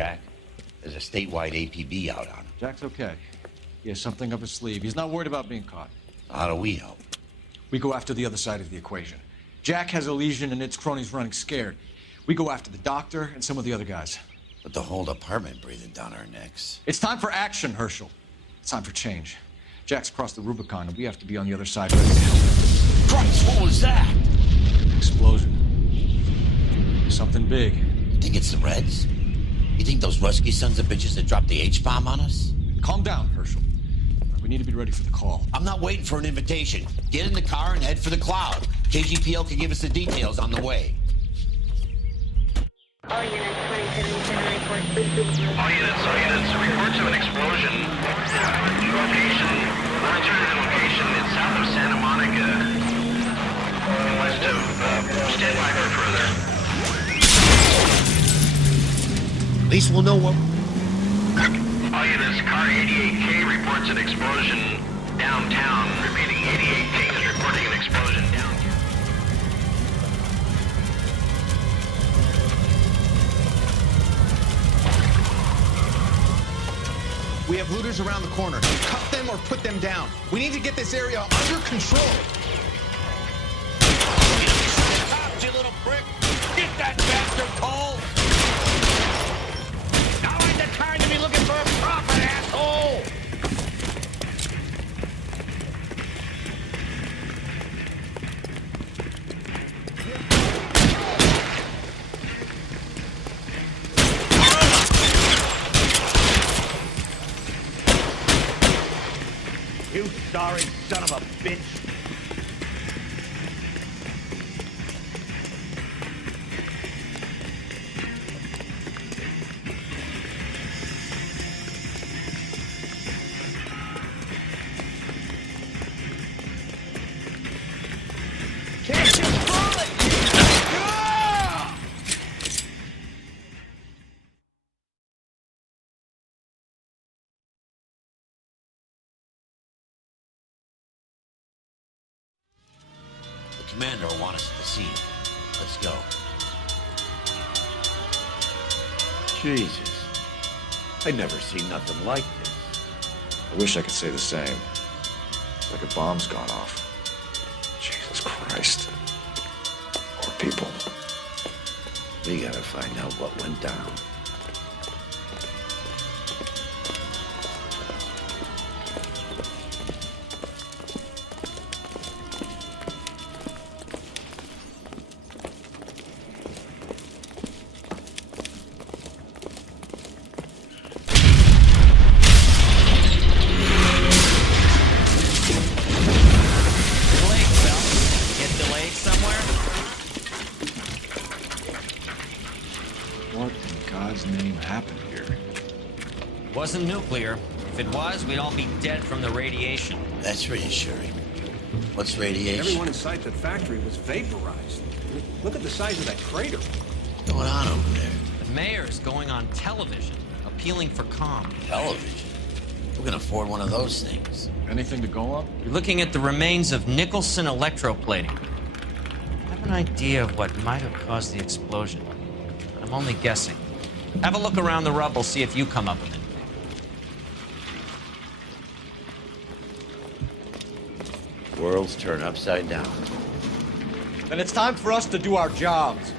Jack. There's a statewide APB out on him. Jack's okay. He has something up his sleeve. He's not worried about being caught. How do we help? We go after the other side of the equation. Jack has a legion and its cronies running scared. We go after the doctor and some of the other guys. But the whole department breathing down our necks. It's time for action, Herschel. It's time for change. Jack's crossed the Rubicon, and we have to be on the other side ready to help. Christ, what was that? Explosion. Something big. You think it's the Reds? You think those Rusky sons of bitches that dropped the H-bomb on us? Calm down, Herschel. We need to be ready for the call. I'm not waiting for an invitation. Get in the car and head for the cloud. KGPL can give us the details on the way. All units, 2710 report, please. All units, reports of an explosion. Location, alternative location, it's south of Santa Monica. West of, stand by for further. At least we'll know what... All units, car 88K reports an explosion downtown. Repeating, 88K is reporting an explosion downtown. We have looters around the corner. Cut them or put them down. We need to get this area under control. Cops, you little prick! Get that bastard, Cole! Now ain't the time to be looking for a profit, asshole! You sorry son of a bitch. Can't you pull it? Ah! The commander will want us at the scene. Let's go. Jesus. I've never seen nothing like this. I wish I could say the same. It's like a bomb's gone off. Jesus Christ. Poor people. We gotta find out what went down. What in God's name happened here? Wasn't nuclear. If it was, we'd all be dead from the radiation. That's reassuring. What's radiation? Everyone inside the factory was vaporized. Look at the size of that crater. What's going on over there? The mayor's going on television, appealing for calm. Television? Who can afford one of those things? Anything to go on? You're looking at the remains ofNicholson electroplating. I have an idea of what might have caused the explosion. I'm only guessing. Have a look around the rubble, see if you come up with anything. Worlds turn upside down. Then it's time for us to do our jobs.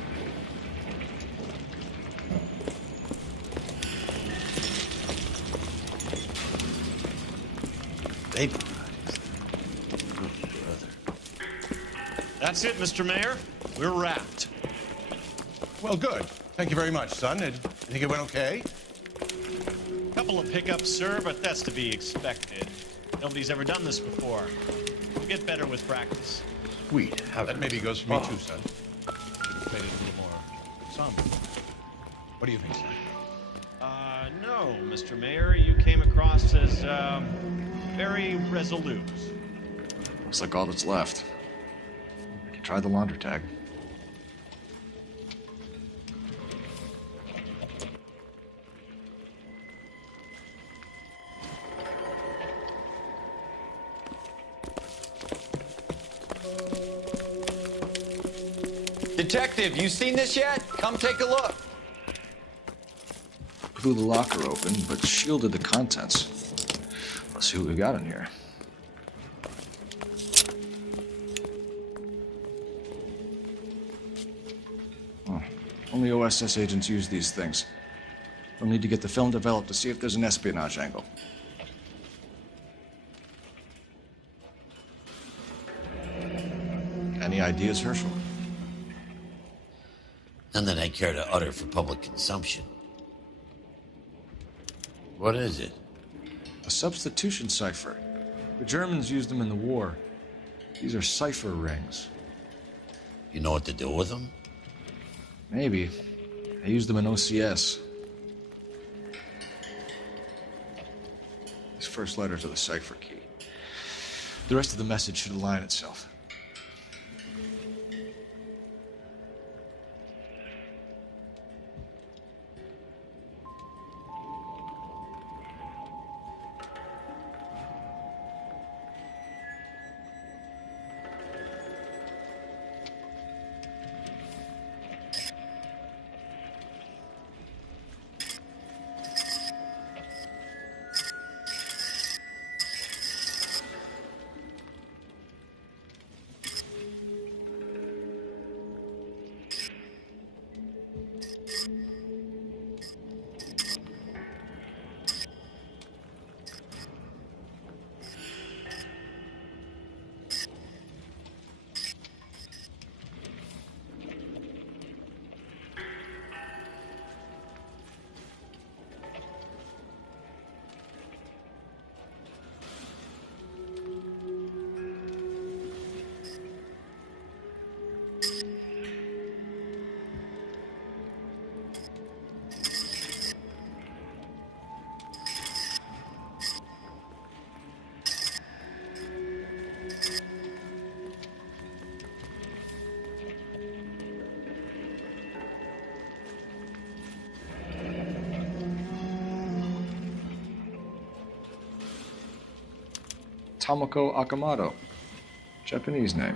Vaporized. Oh, brother. That's it, Mr. Mayor. We're wrapped. Well, good. Thank you very much, son. You think it went okay? Couple of hiccups, sir, but that's to be expected. Nobody's ever done this before. We'll get better with practice. Sweet. That maybe goes for me too, son. Should have played it a little more somber. What do you think, son? No, Mr. Mayor. You came across as, very resolute. Looks like all that's left. Try the laundry tag. Detective, you seen this yet? Come take a look. blew the locker open, but shielded the contents. Let's see what we got in here. Oh, only OSS agents use these things. We'll need to get the film developed to see if there's an espionage angle. Any ideas, Herschel? None that I care to utter for public consumption. What is it? A substitution cipher. The Germans used them in the war. These are cipher rings. You know what to do with them? Maybe. I used them in OCS. These first letters are the cipher key. The rest of the message should align itself. Tomoko Akamoto. Japanese name.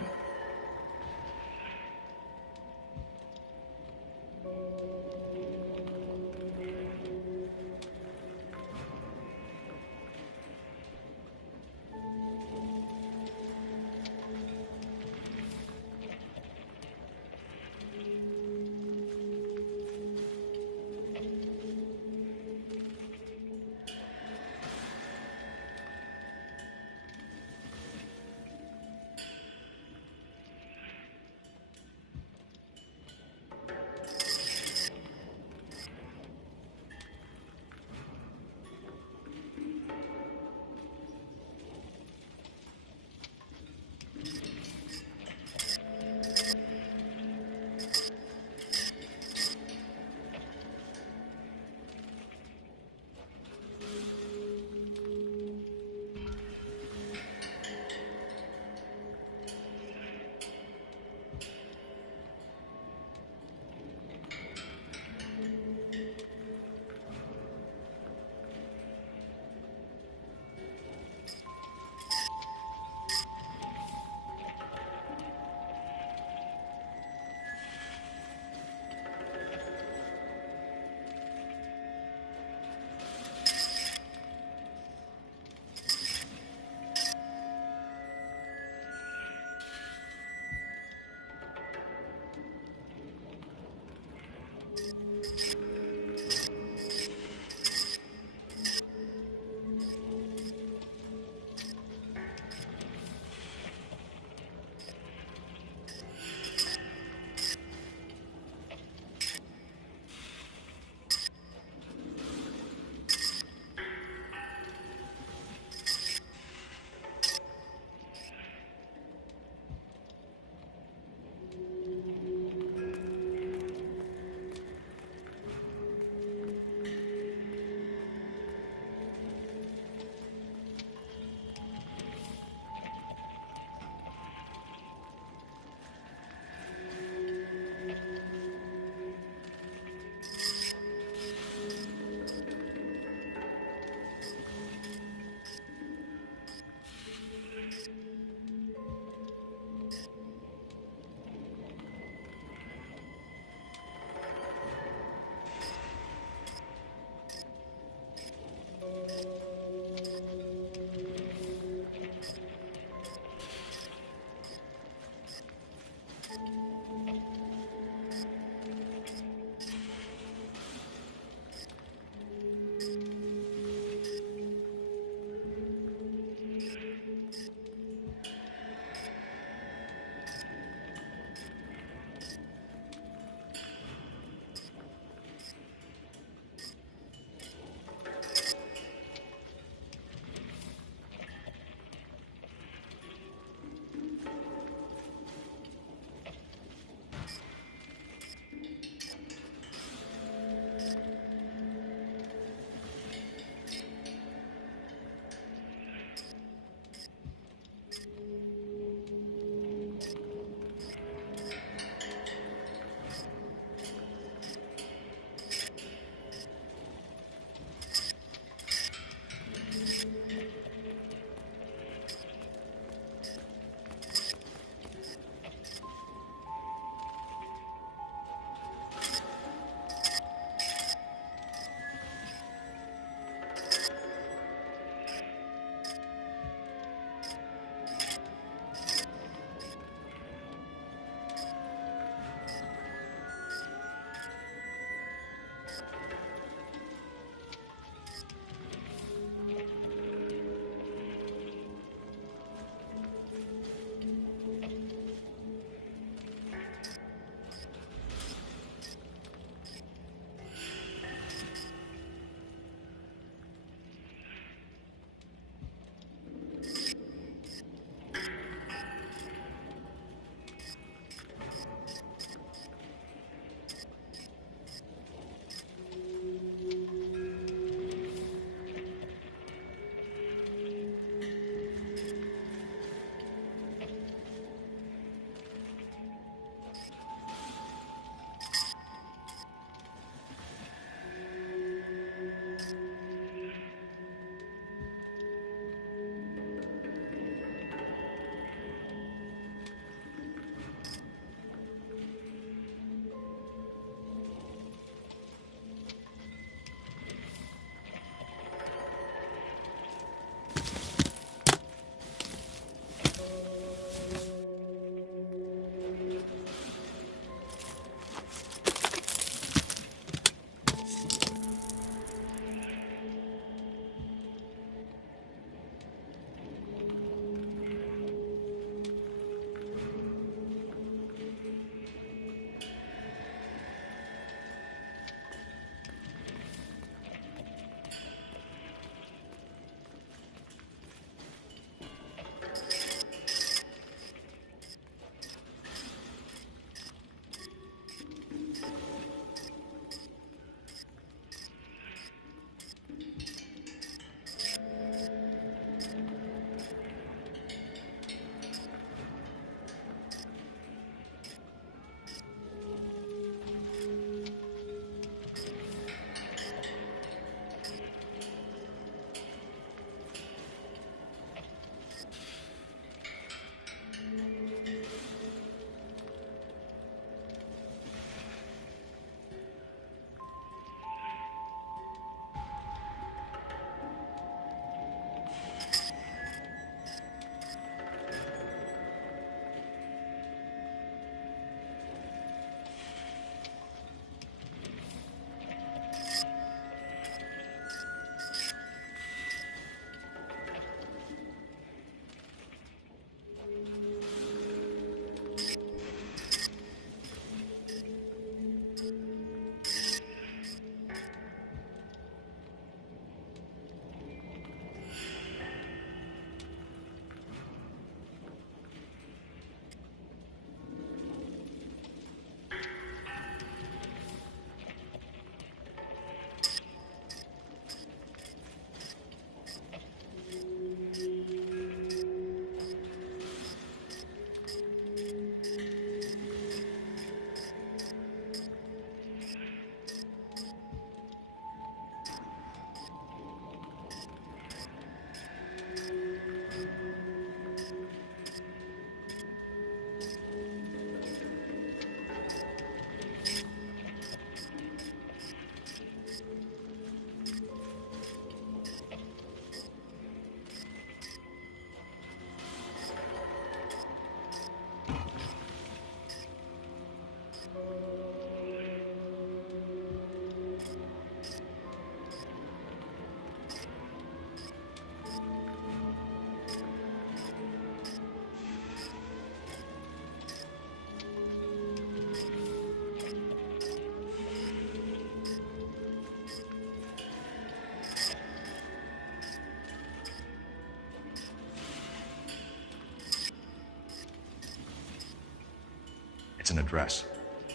It's an address.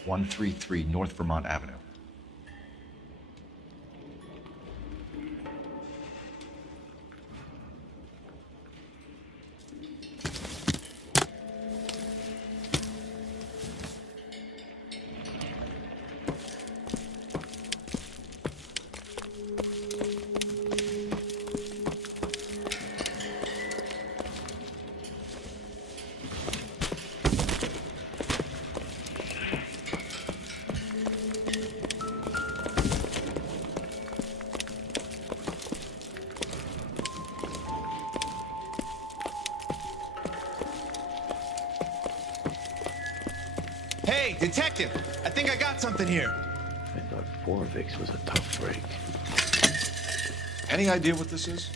133 North Vermont Avenue. Hey, detective! I think I got something here. I thought Vorvix was a tough break. Any idea what this is?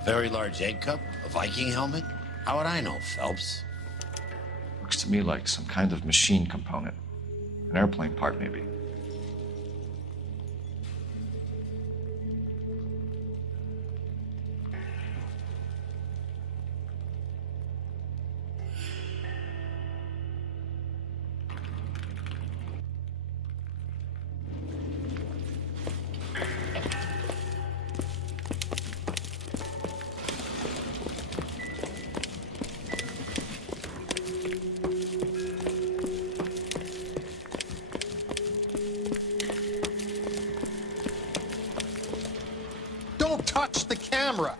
A very large egg cup? A Viking helmet? How would I know, Phelps? Looks to me like some kind of machine component. An airplane part, maybe. Don't touch the camera!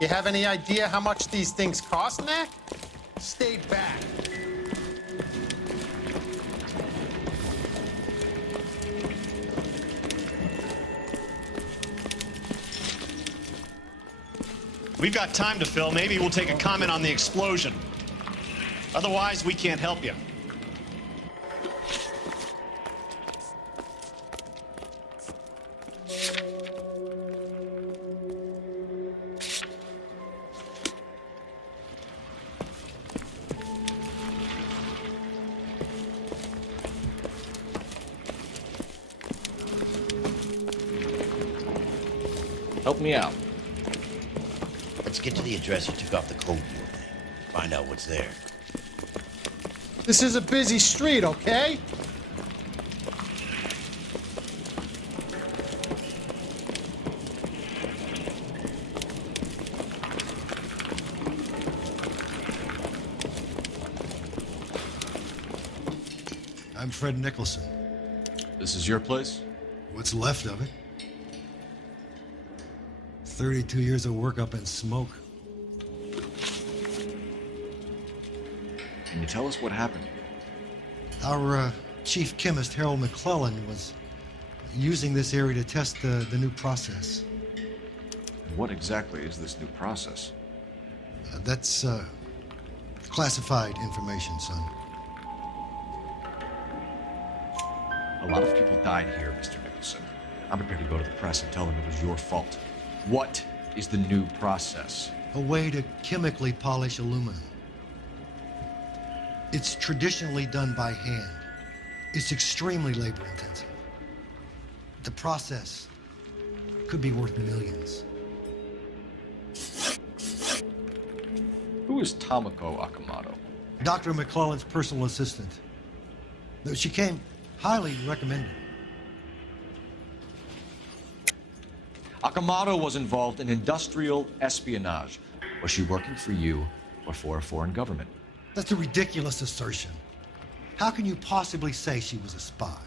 You have any idea how much these things cost, Mac? Stay back. We've got time to fill. Maybe we'll take a comment on the explosion. Otherwise, we can't help you. Help me out. Let's get to the address you took off the code board. Find out what's there. This is a busy street, okay? I'm Fred Nicholson. This is your place? What's left of it? 32 years of work up in smoke. Can you tell us what happened? Our chief chemist, Harold McClellan, was using this area to test the new process. And what exactly is this new process? That's classified information, son. A lot of people died here, Mr. Nicholson. I'm prepared to go to the press and tell them it was your fault. What is the new process? A way to chemically polish aluminum. It's traditionally done by hand. It's extremely labor intensive. The process could be worth millions. Who is Tomoko Akamoto? Dr. McClellan's personal assistant. She came highly recommended. Akamoto was involved in industrial espionage. Was she working for you or for a foreign government? That's a ridiculous assertion. How can you possibly say she was a spy?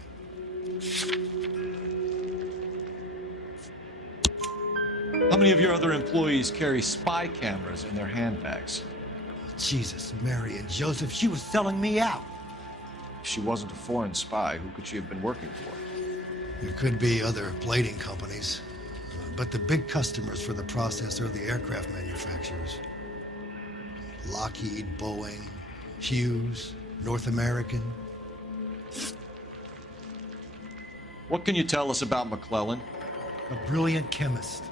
How many of your other employees carry spy cameras in their handbags? Jesus, Mary and Joseph, she was selling me out. If she wasn't a foreign spy, who could she have been working for? There could be other plating companies, but the big customers for the process are the aircraft manufacturers. Lockheed, Boeing, Hughes, North American. What can you tell us about McClellan? A brilliant chemist.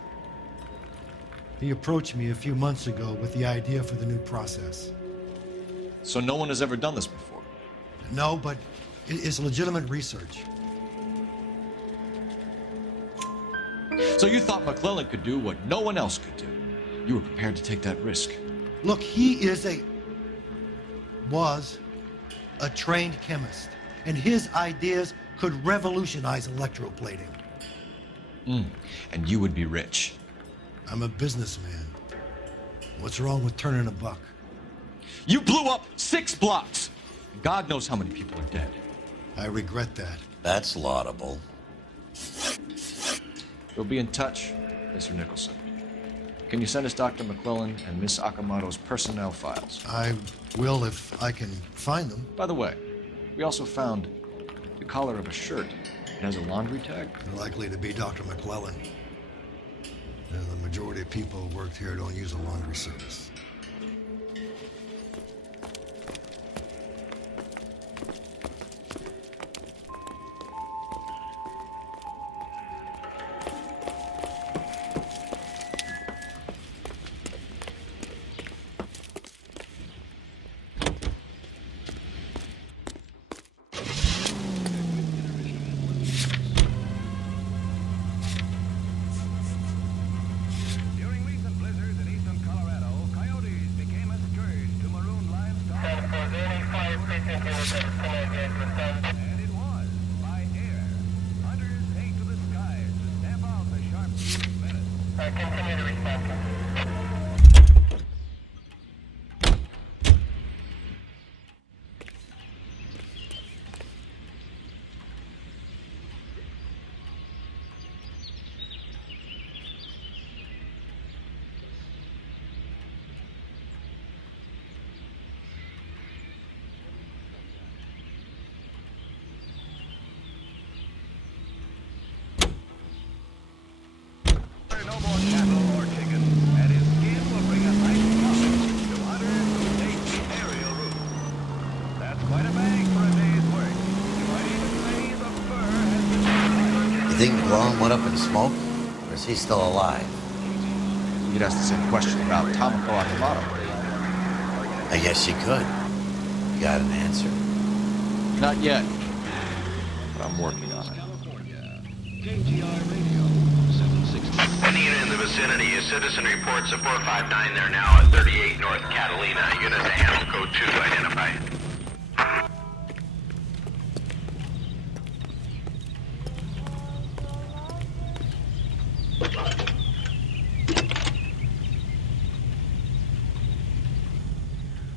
He approached me a few months ago with the idea for the new process. So no one has ever done this before? No, but it's legitimate research. So you thought McClellan could do what no one else could do? You were prepared to take that risk? Look, he is was a trained chemist, and his ideas could revolutionize electroplating. And you would be rich. I'm a businessman. What's wrong with turning a buck? You blew up 6 blocks! God knows how many people are dead. I regret that. That's laudable. We'll be in touch, Mr. Nicholson. Can you send us Dr. McClellan and Miss Akamoto's personnel files? I will if I can find them. By the way, we also found the collar of a shirt. It has a laundry tag. Likely to be Dr. McClellan. The majority of people who worked here don't use a laundry service. You think McClellan went up in smoke? Or is he still alive? You'd ask the same question about Tomoko Akamoto. I guess you could. You got an answer? Not yet, but I'm working on it. Any unit in the vicinity, a citizen reports a 459 there now at 38 North Catalina. Unit to handle code 2 to identify.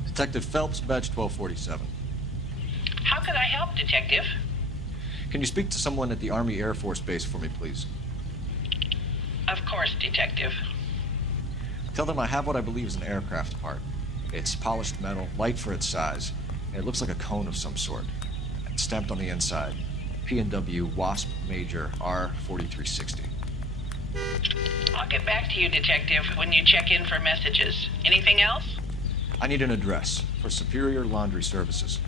Detective Phelps, badge 1247. How could I help, Detective? Can you speak to someone at the Army Air Force Base for me, please? Of course, Detective. Tell them I have what I believe is an aircraft part. It's polished metal, light for its size, and it looks like a cone of some sort. It's stamped on the inside. P&W Wasp Major R4360. I'll get back to you, Detective, when you check in for messages. Anything else? I need an address for Superior Laundry Services.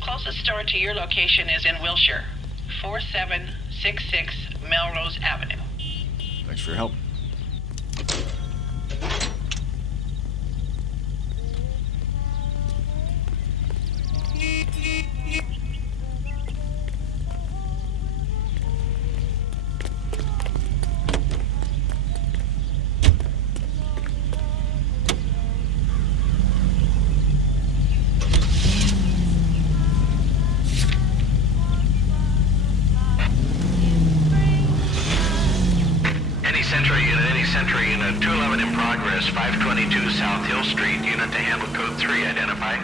Closest store to your location is in Wilshire, 4766 Melrose Avenue. Thanks for your help. Sentry unit 211 in progress, 522 South Hill Street. Unit to handle code 3, identify.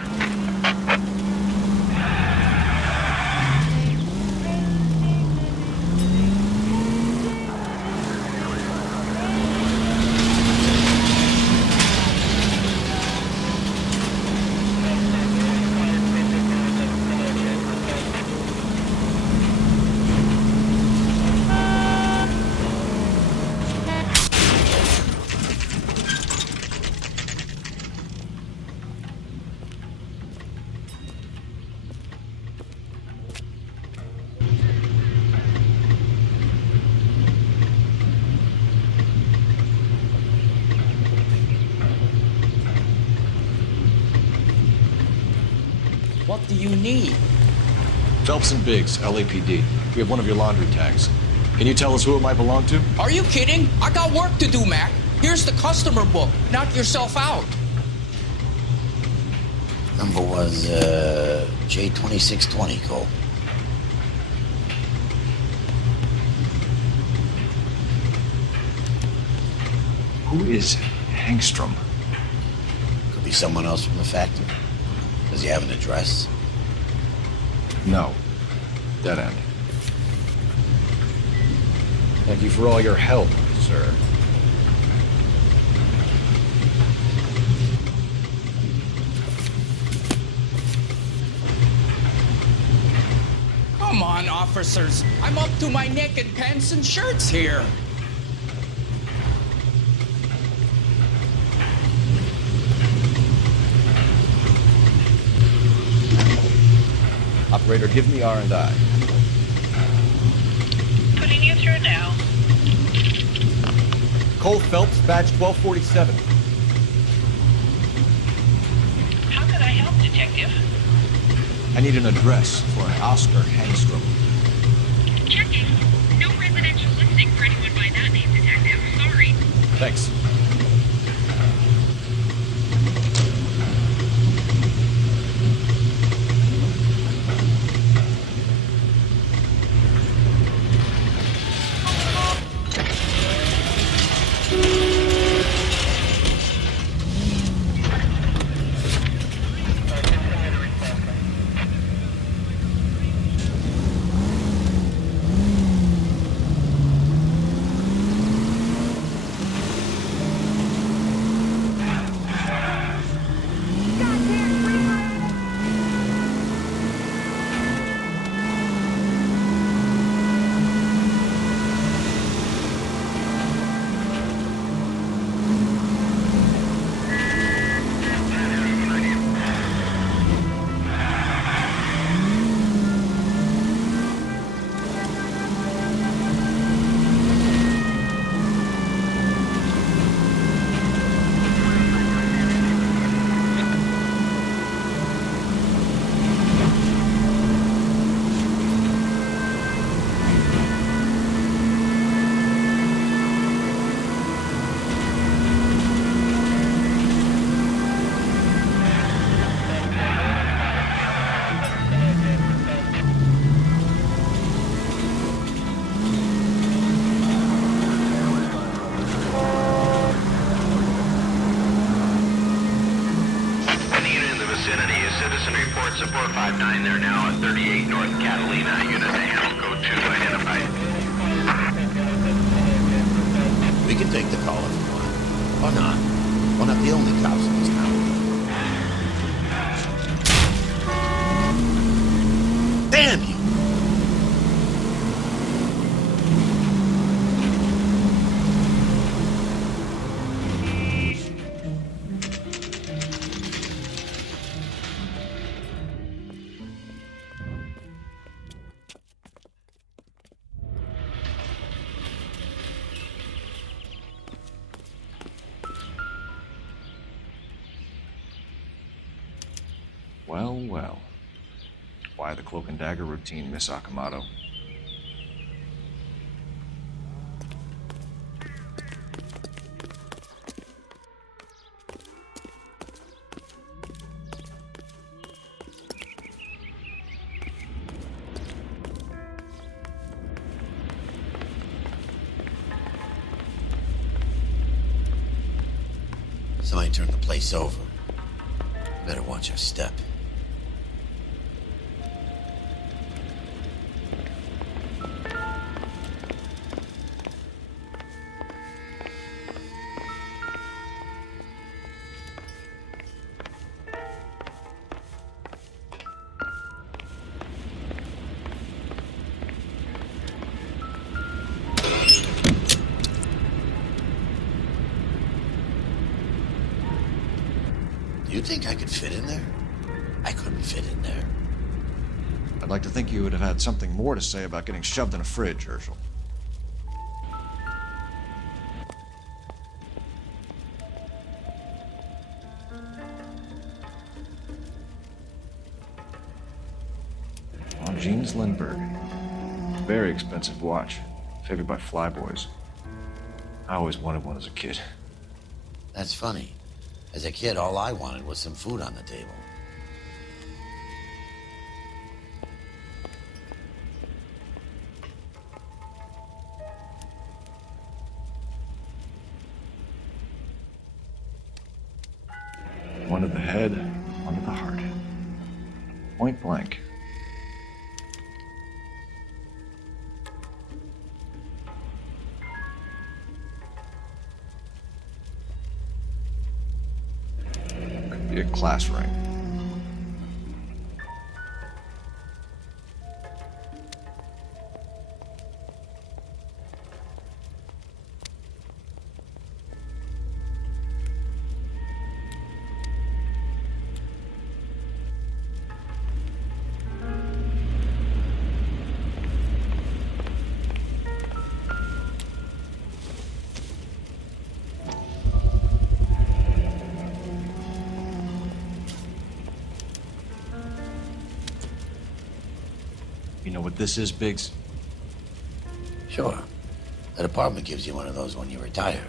What do you need? Phelps and Biggs, LAPD. We have one of your laundry tags. Can you tell us who it might belong to? Are you kidding? I got work to do, Mac. Here's the customer book. Knock yourself out. Number was J2620, Cole. Who is Hangstrom? Could be someone else from the factory. Does he have an address? No. Dead end. Thank you for all your help, sir. Come on, officers. I'm up to my neck in pants and shirts here. Operator, give me R&I. Putting you through now. Cole Phelps, badge 1247. How can I help, Detective? I need an address for an Oscar Hangstrom. Checking. No residential listing for anyone by that name, Detective. Sorry. Thanks. Support 5-9 there now at 38 North Catalina. Unit to handle code 2 identified. We can take the call if you want. Or not. We're not the only cops in this town. Damn you! Well, well. Why the cloak and dagger routine, Miss Akamoto? Somebody turned the place over. Better watch your step. You think I could fit in there? I couldn't fit in there. I'd like to think you would have had something more to say about getting shoved in a fridge, Herschel. Longines Lindbergh. Very expensive watch. Favored by flyboys. I always wanted one as a kid. That's funny. As a kid, all I wanted was some food on the table. to the head, one to the heart. Point blank. Could be a class ring. You know what this is, Biggs? Sure. The department gives you one of those when you retire.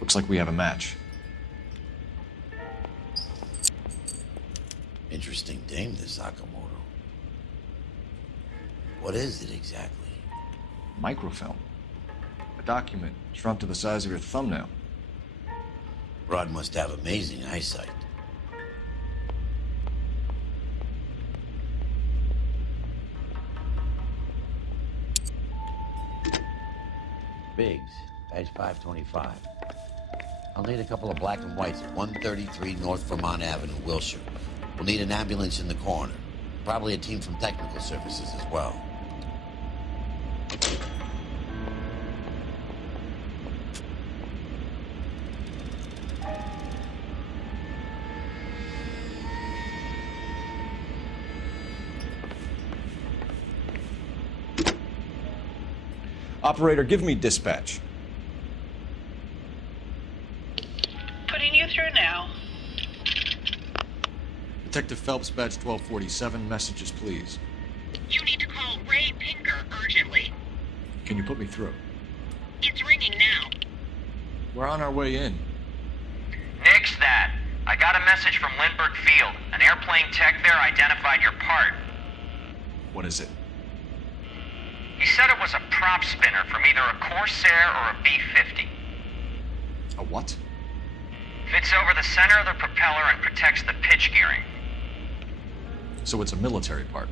Looks like we have a match. Interesting dame, this Sakamoto. What is it exactly? Microfilm. A document shrunk to the size of your thumbnail. Rod must have amazing eyesight. Biggs, badge 525. I'll need a couple of black and whites at 133 North Vermont Avenue, Wilshire. We'll need an ambulance in the corner. Probably a team from technical services as well. Operator, give me dispatch. Putting you through now. Detective Phelps, badge 1247, messages, please. You need to call Ray Pinker urgently. Can you put me through? It's ringing now. We're on our way in. Nix that. I got a message from Lindbergh Field. An airplane tech there identified your part. What is it? He said it was a prop spinner from either a Corsair or a B-50. A what? Fits over the center of the propeller and protects the pitch gearing. So it's a military part.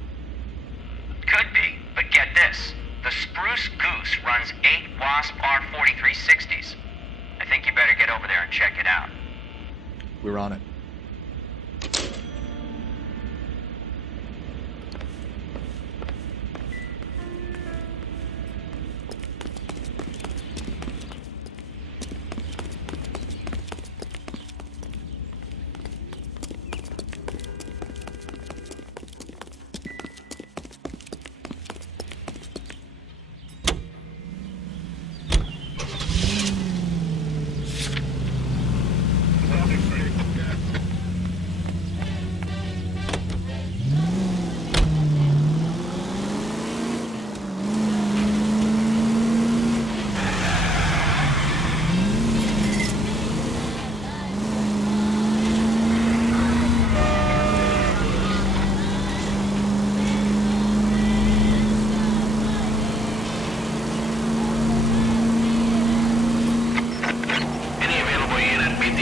Could be, but get this. The Spruce Goose runs 8 Wasp R-4360s. I think you better get over there and check it out. We're on it.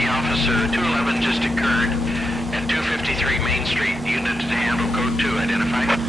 Officer, 211 just occurred at 253 Main Street. Unit to handle code 2 identified.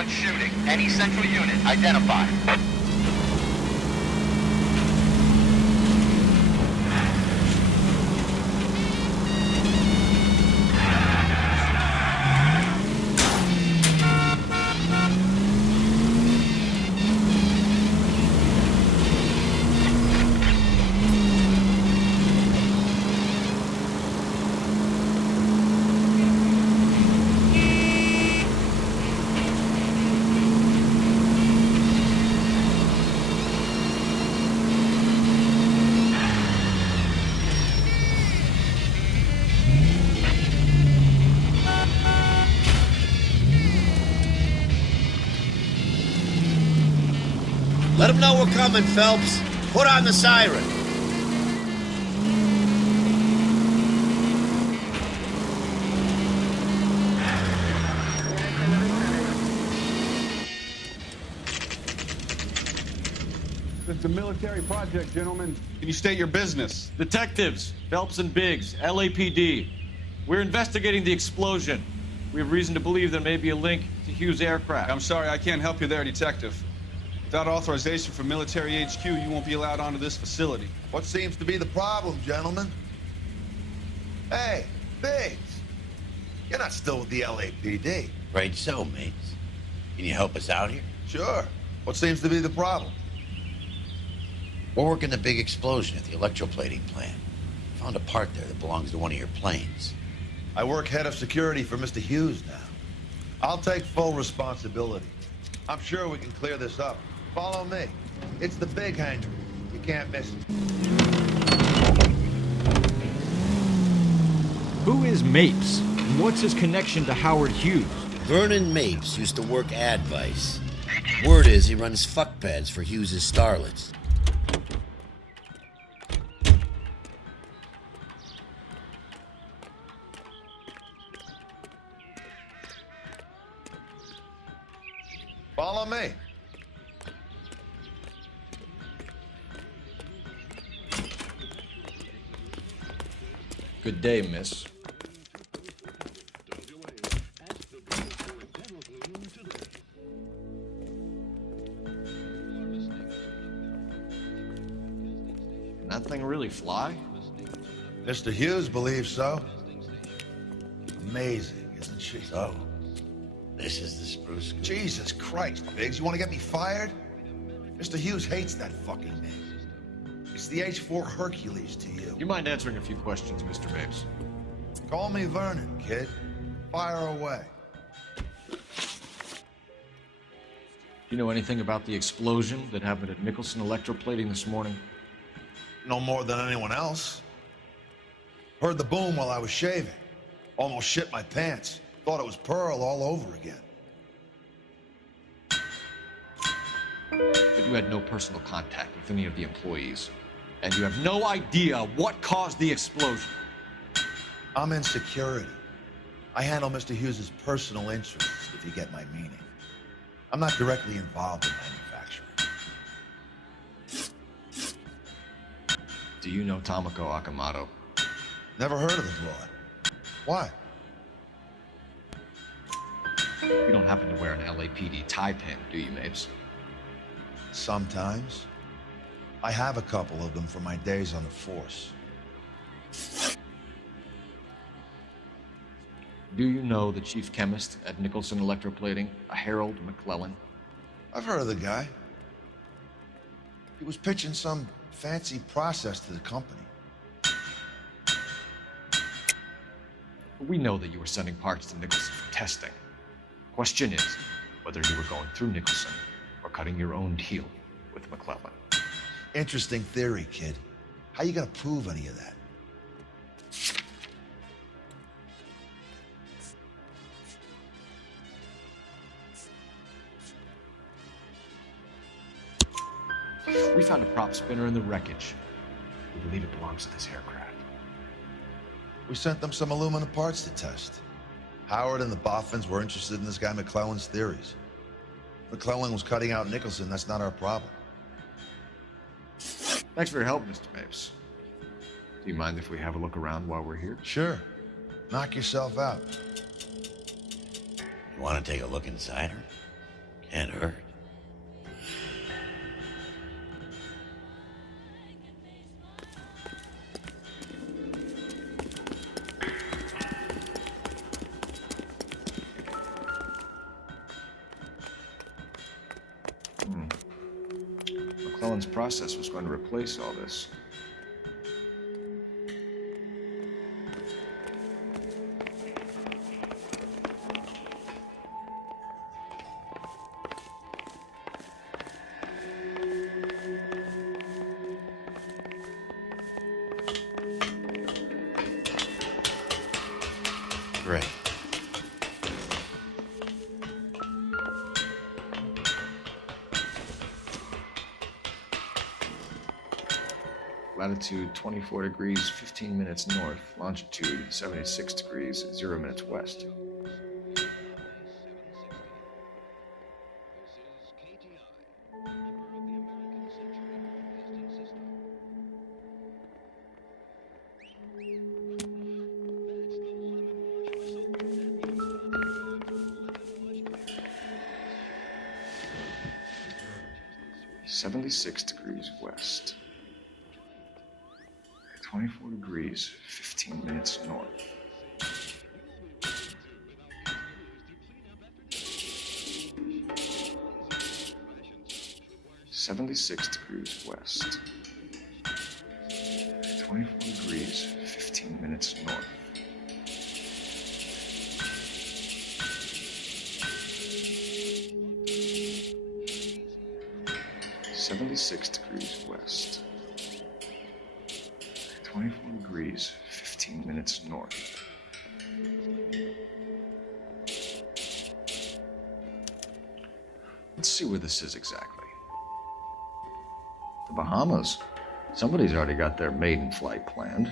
violent shooting. Any central unit identified. Let them know we're coming, Phelps. Put on the siren. It's a military project, gentlemen. Can you state your business? Detectives, Phelps and Biggs, LAPD. We're investigating the explosion. We have reason to believe there may be a link to Hughes' aircraft. I'm sorry, I can't help you there, Detective. Without authorization from Military HQ, you won't be allowed onto this facility. What seems to be the problem, gentlemen? Hey, Biggs. You're not still with the LAPD. Right so, mates. Can you help us out here? Sure. What seems to be the problem? We're working the big explosion at the electroplating plant. Found a part there that belongs to one of your planes. I work head of security for Mr. Hughes now. I'll take full responsibility. I'm sure we can clear this up. Follow me. It's the big hangar. You can't miss it. Who is Mapes? And what's his connection to Howard Hughes? Vernon Mapes used to work Advice. Word is he runs fuck pads for Hughes' starlets. Follow me. Good day, miss. Can that thing really fly? Mr. Hughes believes so. Amazing, isn't she? So, this is the spruce scoop. Jesus Christ, Biggs, you want to get me fired? Mr. Hughes hates that fucking name. It's the H-4 Hercules to you. You mind answering a few questions, Mr. Mapes? Call me Vernon, kid. Fire away. You know anything about the explosion that happened at Nicholson Electroplating this morning? No more than anyone else. Heard the boom while I was shaving. Almost shit my pants. Thought it was Pearl all over again. But you had no personal contact with any of the employees. And you have no idea what caused the explosion. I'm in security. I handle Mr. Hughes' personal interests, if you get my meaning. I'm not directly involved in manufacturing. Do you know Tomoko Akamoto? Never heard of the broad. Why? You don't happen to wear an LAPD tie pin, do you, Mapes? Sometimes. I have a couple of them from my days on the force. Do you know the chief chemist at Nicholson Electroplating, a Harold McClellan? I've heard of the guy. He was pitching some fancy process to the company. We know that you were sending parts to Nicholson for testing. Question is whether you were going through Nicholson or cutting your own deal with McClellan. Interesting theory, kid. How you gonna prove any of that? We found a prop spinner in the wreckage. We believe it belongs to this aircraft. We sent them some aluminum parts to test. Howard and the Boffins were interested in this guy McClellan's theories. McClellan was cutting out Nicholson. That's not our problem. Thanks for your help, Mr. Mapes. Do you mind if we have a look around while we're here? Sure. Knock yourself out. You want to take a look inside her? Cullen's process was going to replace all this. Great. Latitude 24 degrees, 15 minutes north. Longitude 76 degrees, 0 minutes west. $76 west. 24 degrees, 15 minutes north. $76 west. 24 degrees, 15 minutes north. $76 west. 24 degrees, 15 minutes north. Let's see where this is exactly. The Bahamas. Somebody's already got their maiden flight planned.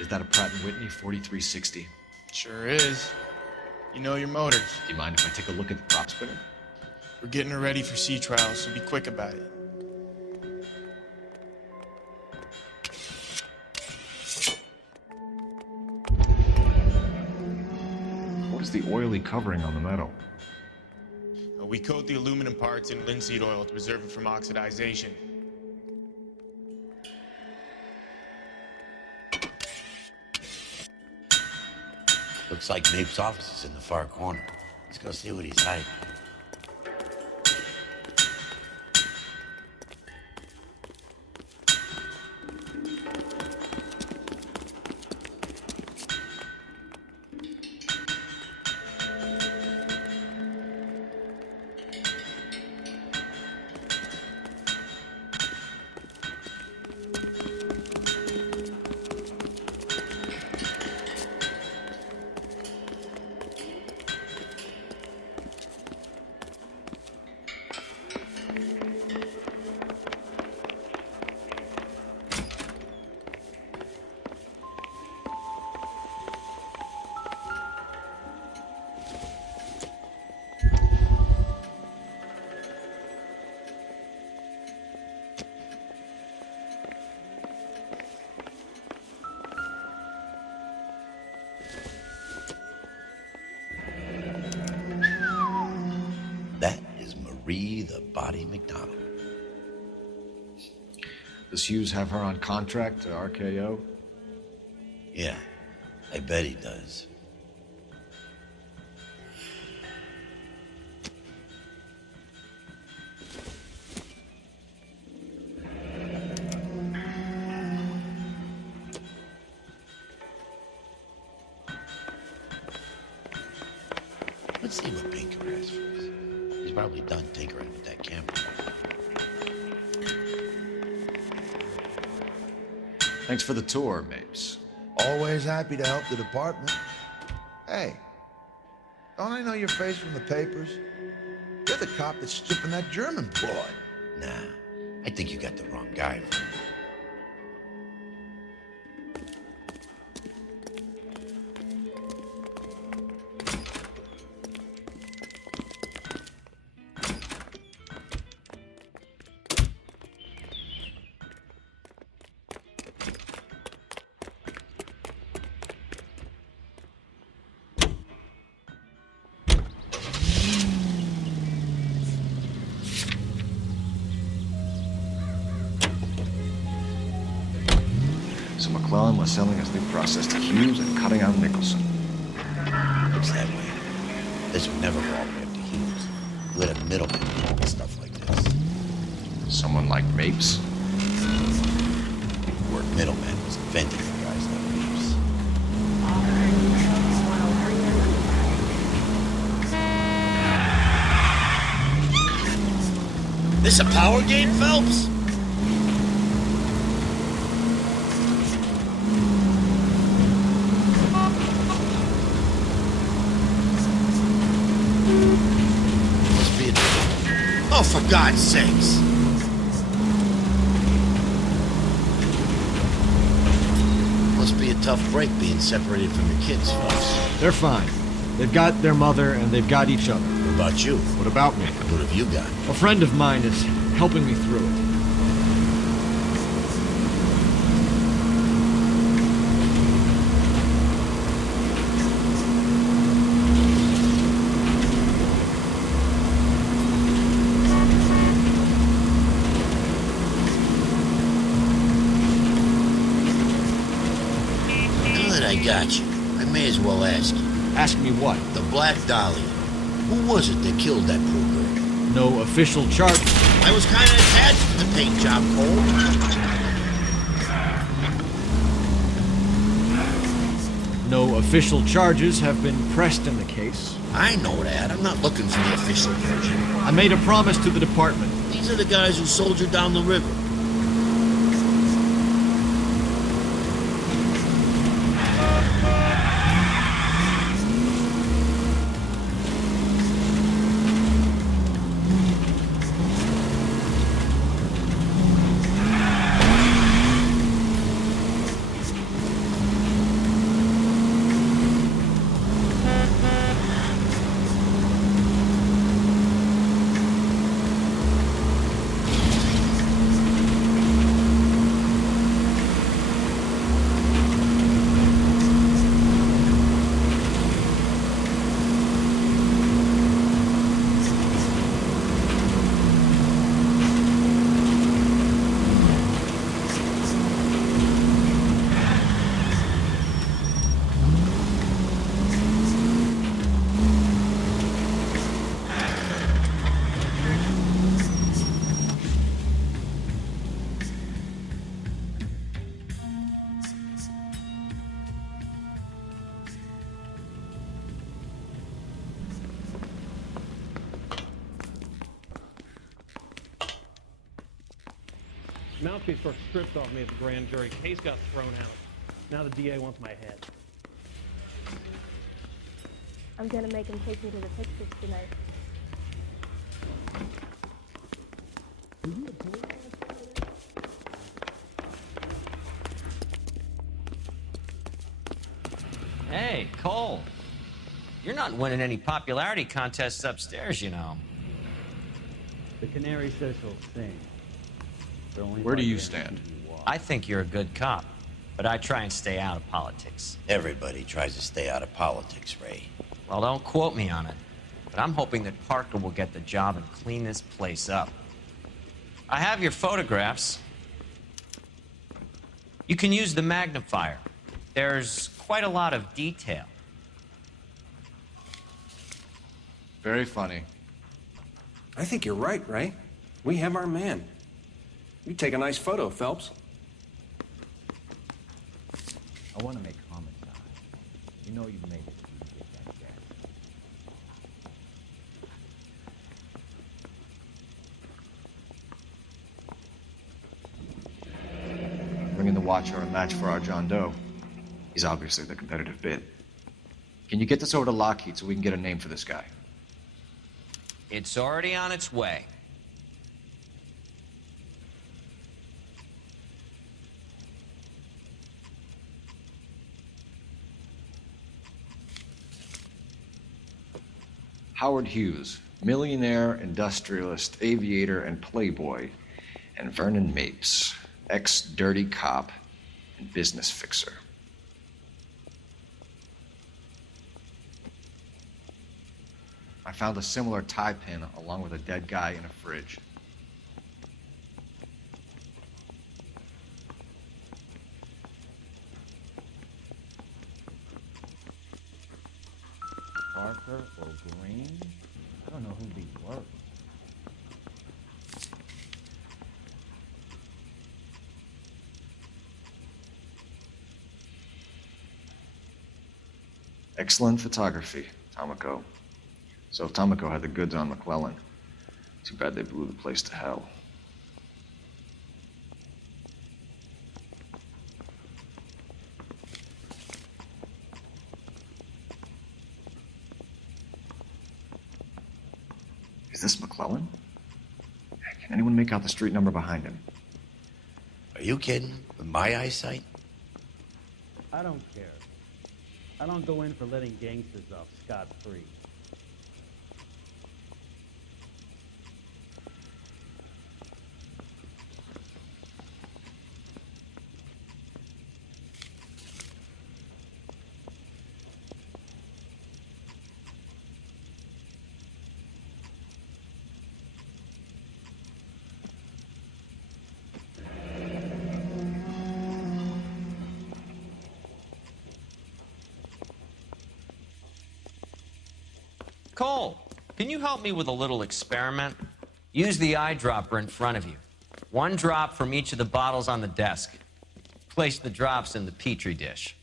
Is that a Pratt & Whitney 4360? Sure is. You know your motors. Do you mind if I take a look at the prop spinner? We're getting her ready for sea trials, so be quick about it. What is the oily covering on the metal? We coat the aluminum parts in linseed oil to preserve it from oxidization. Looks like Nape's office is in the far corner. Let's go see what he's hiding. The Body McDonald. Does Hughes have her on contract to RKO? Yeah, I bet he does. Let's see what Pinker has for us. He's probably done tinkering with that camera. Thanks for the tour, Mapes. Always happy to help the department. Hey, don't I know your face from the papers? You're the cop that's stripping that German boy. Nah, I think you got the wrong guy. So McClellan was selling his new process to Hughes and cutting out Nicholson. Looks that way. This would never go all the way up to Hughes. You had a middleman do all the stuff like this. Someone like Mapes? The word middleman was invented for guys like Mapes. This a power game, Phelps? Oh, for God's sakes. Must be a tough break being separated from your kids, folks. They're fine. They've got their mother and they've got each other. What about you? What about me? What have you got? A friend of mine is helping me through it. I got you. I may as well ask you. Ask me what? The Black Dahlia. Who was it that killed that poor girl? No official charge. I was kind of attached to the paint job, Cole. No official charges have been pressed in the case. I know that. I'm not looking for the official version. I made a promise to the department. These are the guys who soldiered down the river. Mouthpiece were stripped off me at the grand jury. Case got thrown out. Now the DA wants my head. I'm gonna make him take me to the pictures tonight. Hey, Cole. You're not winning any popularity contests upstairs, you know. The canary says he'll sing. Where do you stand? I think you're a good cop, but I try and stay out of politics. Everybody tries to stay out of politics, Ray. Well, don't quote me on it, but I'm hoping that Parker will get the job and clean this place up. I have your photographs. You can use the magnifier. There's quite a lot of detail. Very funny. I think you're right, Ray. We have our man. You take a nice photo, Phelps. I want to make comments on it. You know you've made it. You get that gas. bring in the Watcher a match for our John Doe. He's obviously the competitive bid. Can you get this over to Lockheed so we can get a name for this guy? It's already on its way. Howard Hughes, millionaire, industrialist, aviator, and playboy, and Vernon Mapes, ex-dirty cop and business fixer. I found a similar tie pin along with a dead guy in a fridge. Parker or Green? I don't know who these were. Excellent photography, Tomoko. So Tomoko had the goods on McClellan. Too bad they blew the place to hell. Is this McClellan? Can anyone make out the street number behind him? Are you kidding? With my eyesight? I don't care. I don't go in for letting gangsters off scot-free. Cole, can you help me with a little experiment? Use the eyedropper in front of you. One drop from each of the bottles on the desk. Place the drops in the Petri dish.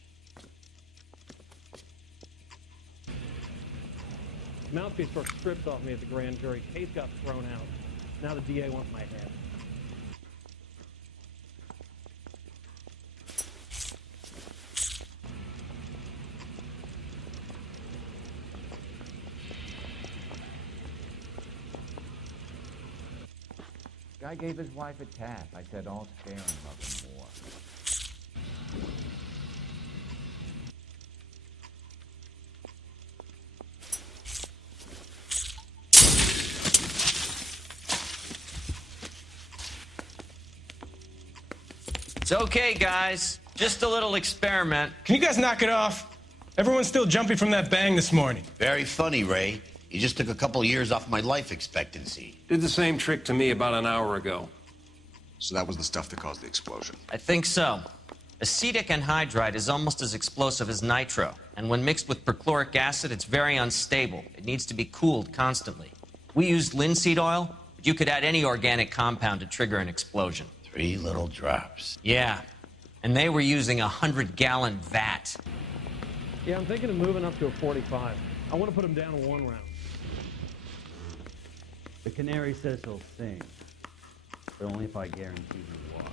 Mouthpiece was stripped off me at the grand jury. Case got thrown out. Now the DA wants my head. Guy gave his wife a tap. I said, don't spare him nothing more. It's okay, guys. Just a little experiment. Can you guys knock it off? Everyone's still jumpy from that bang this morning. Very funny, Ray. You just took a couple years off my life expectancy. Did the same trick to me about an hour ago. So that was the stuff that caused the explosion. I think so. Acetic anhydride is almost as explosive as nitro, and when mixed with perchloric acid, it's very unstable. It needs to be cooled constantly. We used linseed oil, but you could add any organic compound to trigger an explosion. 3 little drops. Yeah, and they were using a 100-gallon vat. Yeah, I'm thinking of moving up to a 45. I want to put him down in 1 round. The canary says he'll sing, but only if I guarantee he walks.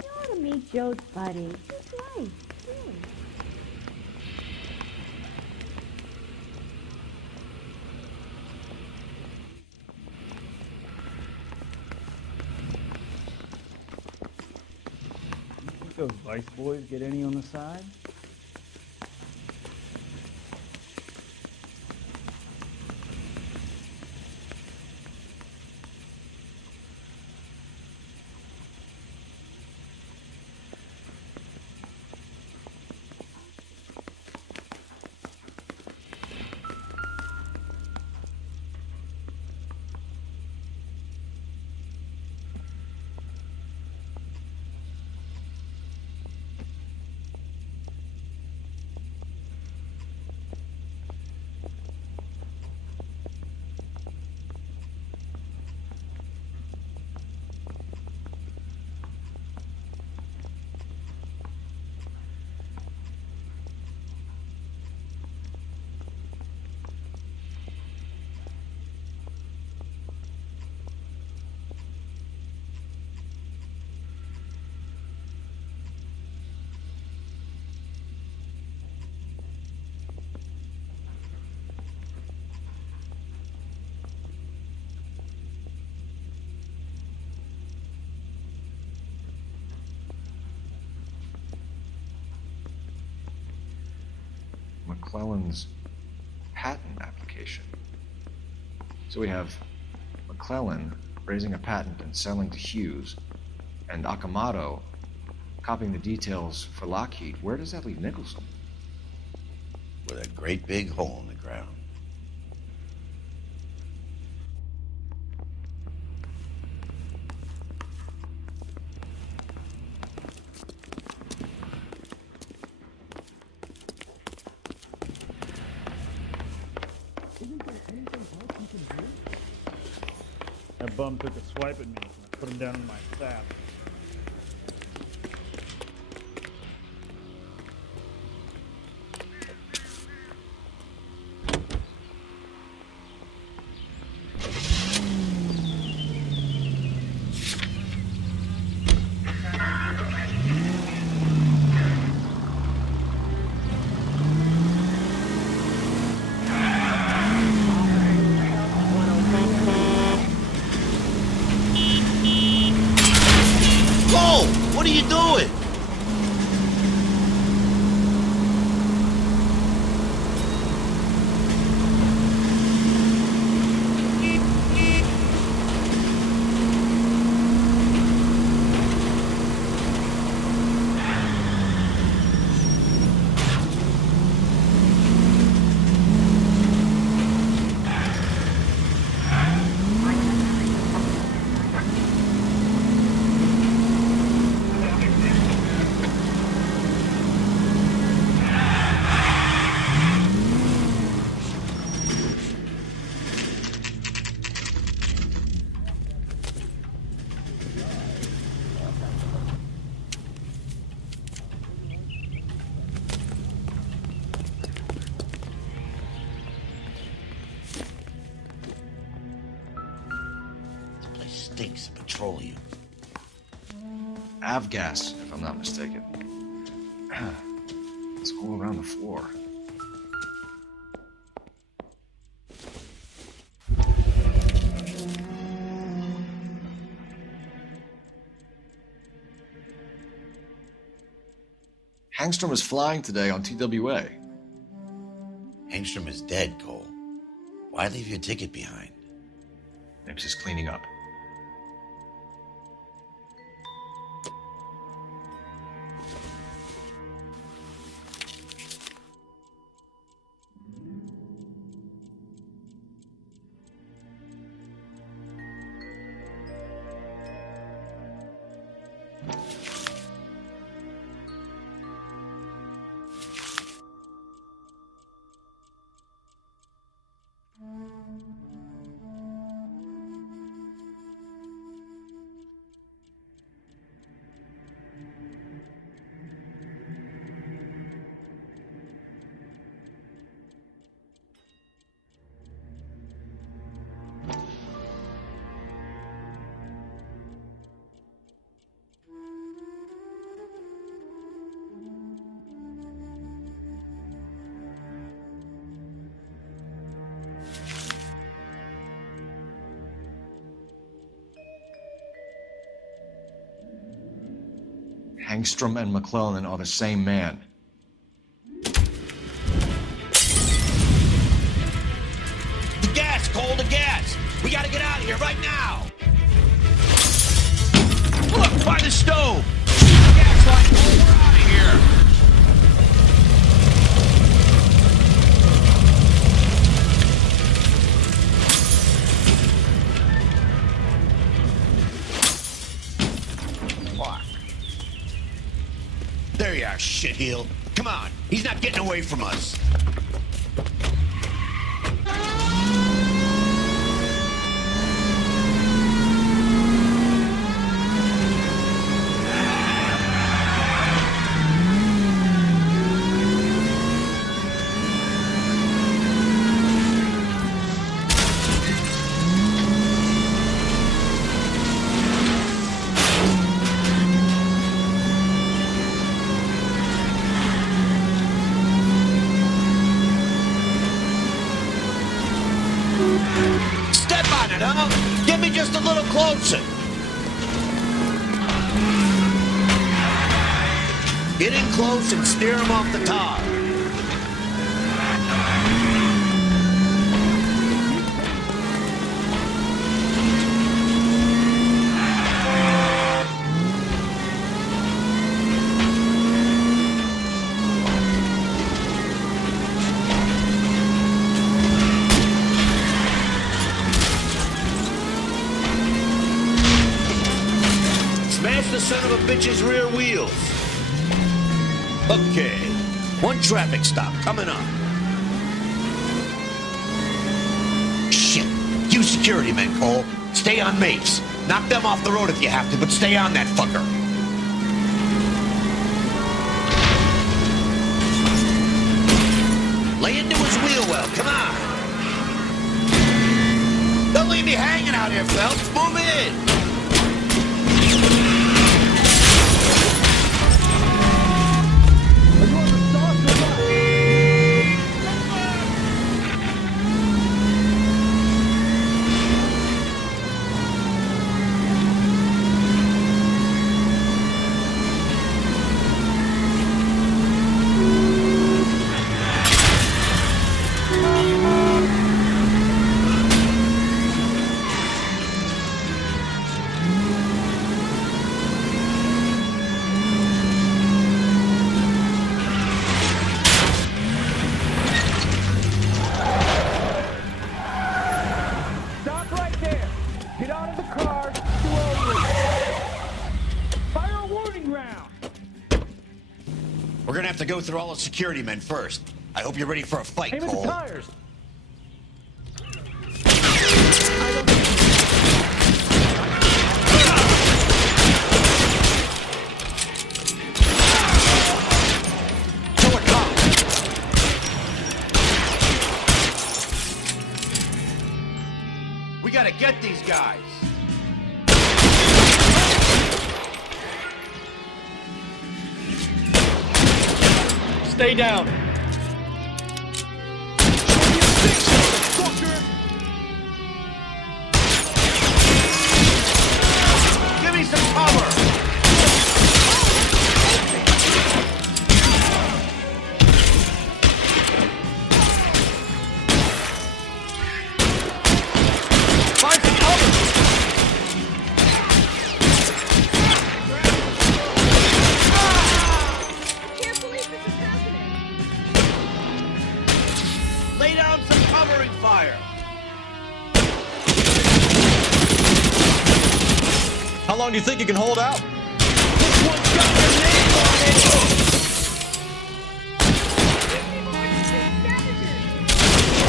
You ought to meet Joe's buddy. He's nice, really. You think those Vice boys get any on the side? McClellan's patent application. So we have McClellan raising a patent and selling to Hughes, and Akamoto copying the details for Lockheed. Where does that leave Nicholson? With a great big hole in the ground. That bum took a swipe at me and I put him down in my sap. What are you doing? Stinks of petroleum. Avgas, if I'm not mistaken. It's all around the floor. Hangstrom is flying today on TWA. Hangstrom is dead, Cole. Why leave your ticket behind? Nips is cleaning up. Hangstrom and McClellan are the same man. The gas, Cole, the gas! We gotta get out of here right now! Look, by the stove! The gas line, Cole, we're out of here! There you are, shitheel. Come on, he's not getting away from us. Get me just a little closer. Get in close and steer him off the tar. of a bitch's rear wheels. Okay, one traffic stop coming up. Shit, you security men, Cole. Stay on Mapes. Knock them off the road if you have to, but stay on that fucker. Lay into his wheel well, come on. Don't leave me hanging out here, Phelps. Move in. We're gonna have to go through all the security men first. I hope you're ready for a fight, Aim at Cole. the tires. Kill a cop. We gotta get these guys. Stay down. Give me some cover. Find some cover. Lay down some covering fire. How long do you think you can hold out? This one's got your name on it.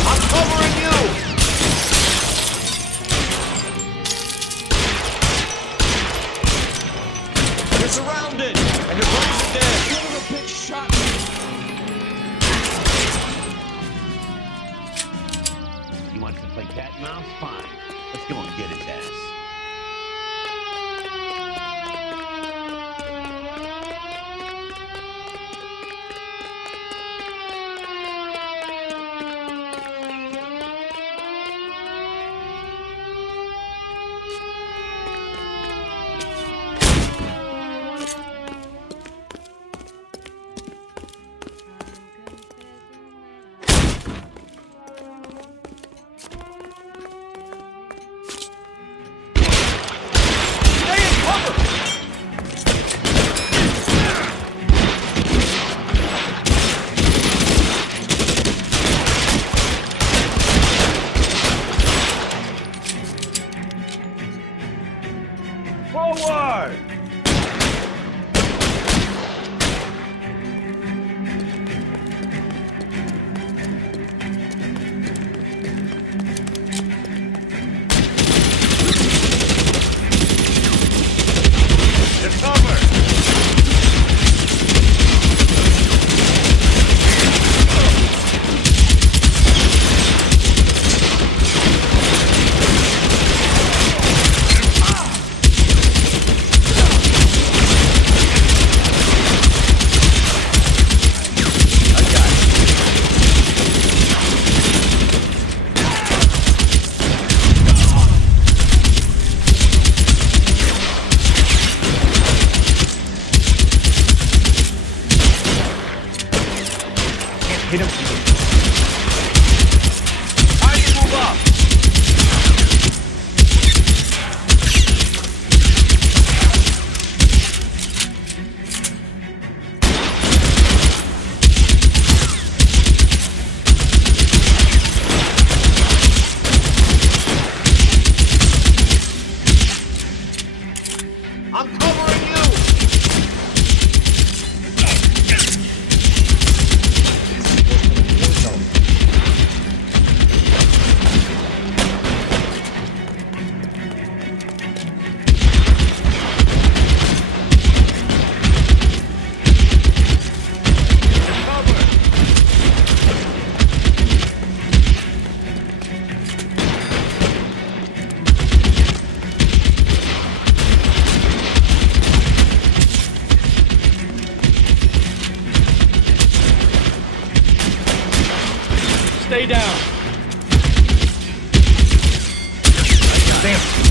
I'm covering you. You're surrounded, and your buddies are dead. Son of a bitch shot me. He wants to play cat and mouse? Fine. Let's go and get his ass. Forward! You're covered! Hit him. How do you move up? I'm covering you. Stay down. Damn.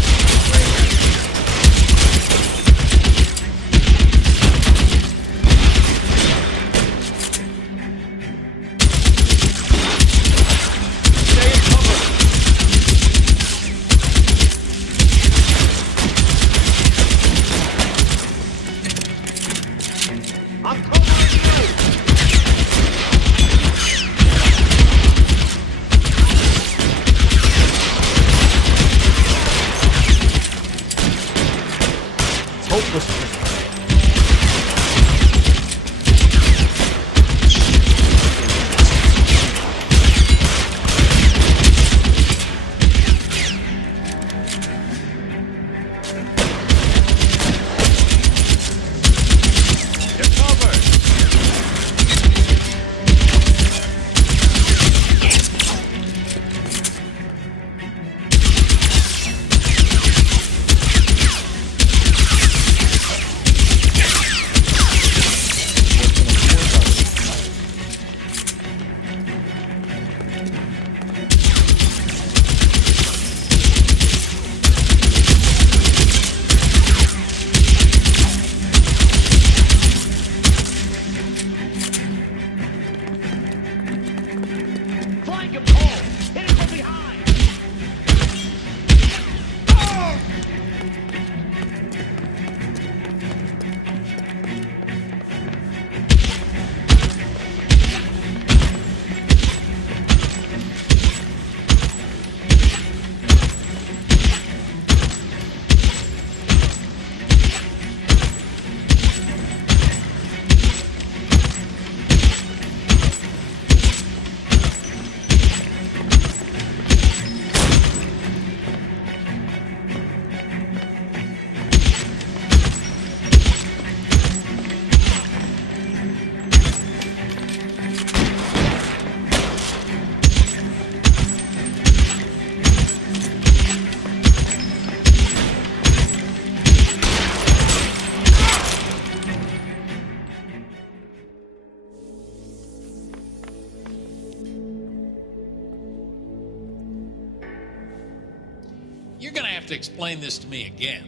You're gonna have to explain this to me again.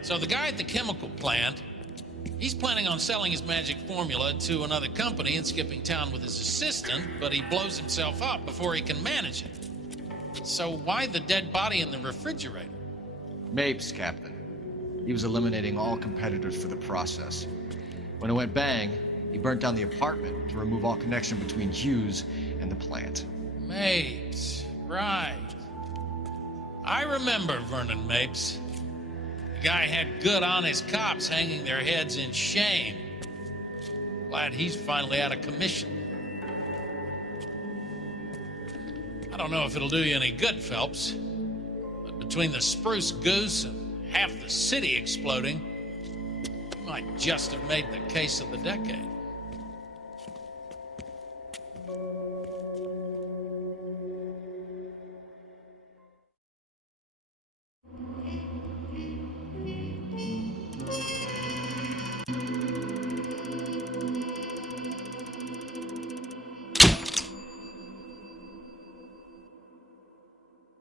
So the guy at the chemical plant, he's planning on selling his magic formula to another company and skipping town with his assistant, but he blows himself up before he can manage it. So why the dead body in the refrigerator? Mapes, Captain. He was eliminating all competitors for the process. When it went bang, he burnt down the apartment to remove all connection between Hughes and the plant. Mapes, right. I remember Vernon Mapes. The guy had good, honest cops hanging their heads in shame. Glad he's finally out of commission. I don't know if it'll do you any good, Phelps, but between the spruce goose and half the city exploding, you might just have made the case of the decade.